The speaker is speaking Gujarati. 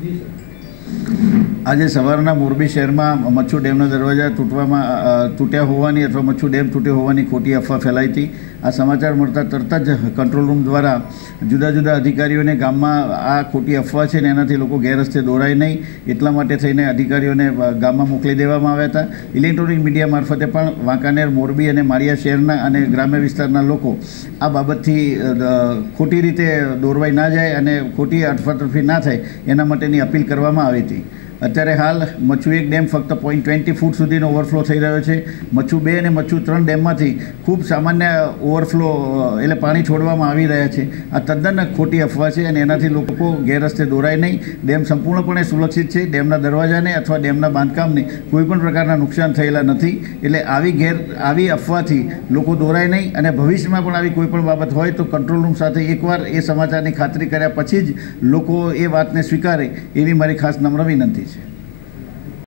these are. આજે સવારના મોરબી શહેરમાં મચ્છુ ડેમના દરવાજા તૂટવામાં તૂટ્યા હોવાની અથવા મચ્છુ ડેમ તૂટ્યો હોવાની ખોટી અફવા ફેલાઈ હતી. આ સમાચાર મળતા તરત જ કંટ્રોલ રૂમ દ્વારા જુદા જુદા અધિકારીઓને ગામમાં આ ખોટી અફવા છે ને એનાથી લોકો ગેરરસ્તે દોરાય નહીં. એટલા માટે થઈને અધિકારીઓને ગામમાં મોકલી દેવામાં આવ્યા હતા. ઇલેક્ટ્રોનિક મીડિયા મારફતે પણ વાંકાનેર, મોરબી અને માળિયા શહેરના અને ગ્રામ્ય વિસ્તારના લોકો આ બાબતથી ખોટી રીતે દોરવાઈ ના જાય અને ખોટી અટફાતફી ના થાય એના માટેની અપીલ કરવામાં આવી હતી. અત્યારે હાલ મચ્છુ એક ડેમ ફક્ત પોઈન્ટ ટ્વેન્ટી ફૂટ સુધીનો ઓવરફ્લો થઈ રહ્યો છે. મચ્છુ બે અને મચ્છુ ત્રણ ડેમમાંથી ખૂબ સામાન્ય ઓવરફ્લો એટલે પાણી છોડવામાં આવી રહ્યા છે. આ તદ્દન ખોટી અફવા છે અને એનાથી લોકો ગેરરસ્તે દોરાય નહીં. ડેમ સંપૂર્ણપણે સુરક્ષિત છે. ડેમના દરવાજાને અથવા ડેમના બાંધકામને કોઈપણ પ્રકારના નુકસાન થયેલા નથી. એટલે આવી ગેર, આવી અફવાથી લોકો દોરાય નહીં અને ભવિષ્યમાં પણ આવી કોઈપણ બાબત હોય તો કંટ્રોલ રૂમ સાથે એકવાર એ સમાચારની ખાતરી કર્યા પછી જ લોકો એ વાતને સ્વીકારે એવી મારી ખાસ નમ્ર વિનંતી